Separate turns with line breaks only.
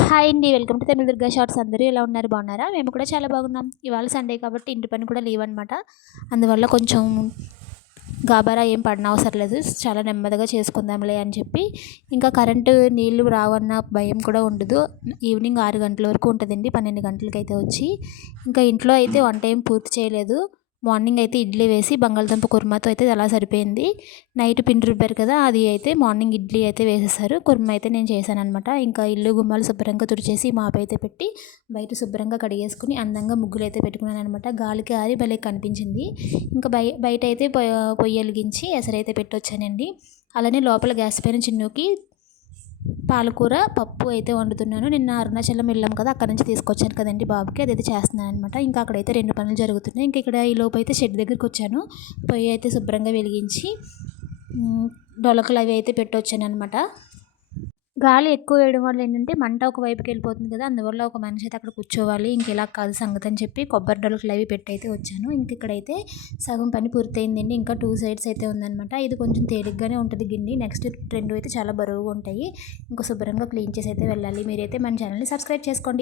Hi అండి welcome to Telugu Durga shorts. అందరూ ఎలా ఉన్నారు? బాగున్నారా? మేము కూడా చాలా బాగున్నాం. ఇవాళ సండే కాబట్టి ఇంటి పని కూడా లీవ్ అనమాట అందువల్ల కొంచెం గాబరా ఏం పడిన అవసరం లేదు. చాలా నెమ్మదిగా చేసుకుందాంలే అని చెప్పి ఇంకా కరెంటు నీళ్ళు రావన్న భయం కూడా ఉండదు. ఈవినింగ్ ఆరు గంటల వరకు ఉంటుందండి. పన్నెండు గంటలకైతే వచ్చి. ఇంకా ఇంట్లో అయితే వంట ఏం పూర్తి చేయలేదు. మార్నింగ్ అయితే ఇడ్లీ వేసి బంగాళదుంప కుర్మాతో అయితే అలా సరిపోయింది. నైట్ పిండి రుబ్బారు కదా అది అయితే మార్నింగ్ ఇడ్లీ అయితే వేసేసారు. కుర్మా అయితే నేను చేశాను అనమాట ఇంకా ఇల్లు గుమ్మాలు శుభ్రంగా తుడిచేసి మాపు అయితే పెట్టి బయట శుభ్రంగా కడిగేసుకుని అందంగా ముగ్గులు అయితే పెట్టుకున్నాను అనమాట గాలికి ఆరి భలే కనిపించింది. ఇంకా బయ బయట అయితే పొయ్యి వెలిగించి ఎసరైతే పెట్టొచ్చానండి. అలానే లోపల గ్యాస్ పైన చిన్నుకి పాలకూర పప్పు అయితే వండుతున్నాను. నిన్న అరుణాచలం వెళ్ళాం కదా అక్కడ నుంచి తీసుకొచ్చాను కదండి బాబుకి. అదైతే చేస్తున్నాను అనమాట ఇంకా అక్కడైతే రెండు పనులు జరుగుతున్నాయి. ఇంకా ఇక్కడ ఈ లోపు అయితే షెడ్ దగ్గరికి వచ్చాను. పొయ్యి అయితే శుభ్రంగా వెలిగించి డొలకలు అవి అయితే పెట్టొచ్చాను అనమాట గాలి ఎక్కువ వేయడం వల్ల ఏంటంటే మంట ఒక వైపుకి వెళ్ళిపోతుంది కదా అందువల్ల ఒక మనిషి అయితే అక్కడ కూర్చోవాలి ఇంకెలా కాదు సంగతి అని చెప్పి కొబ్బరి డొలకలు అవి పెట్టి అయితే వచ్చాను. ఇంక ఇక్కడైతే సగం పని పూర్తయిందండి ఇంకా టూ సైడ్స్ అయితే ఉందనమాట ఇది కొంచెం తేలిగ్గానే ఉంటుంది గిన్నె నెక్స్ట్ రెండు అయితే చాలా బరువుగా ఉంటాయి. ఇంకా శుభ్రంగా క్లీన్ చేసి అయితే వెళ్ళాలి. మీరైతే మన ఛానల్ని సబ్స్క్రైబ్ చేసుకోండి.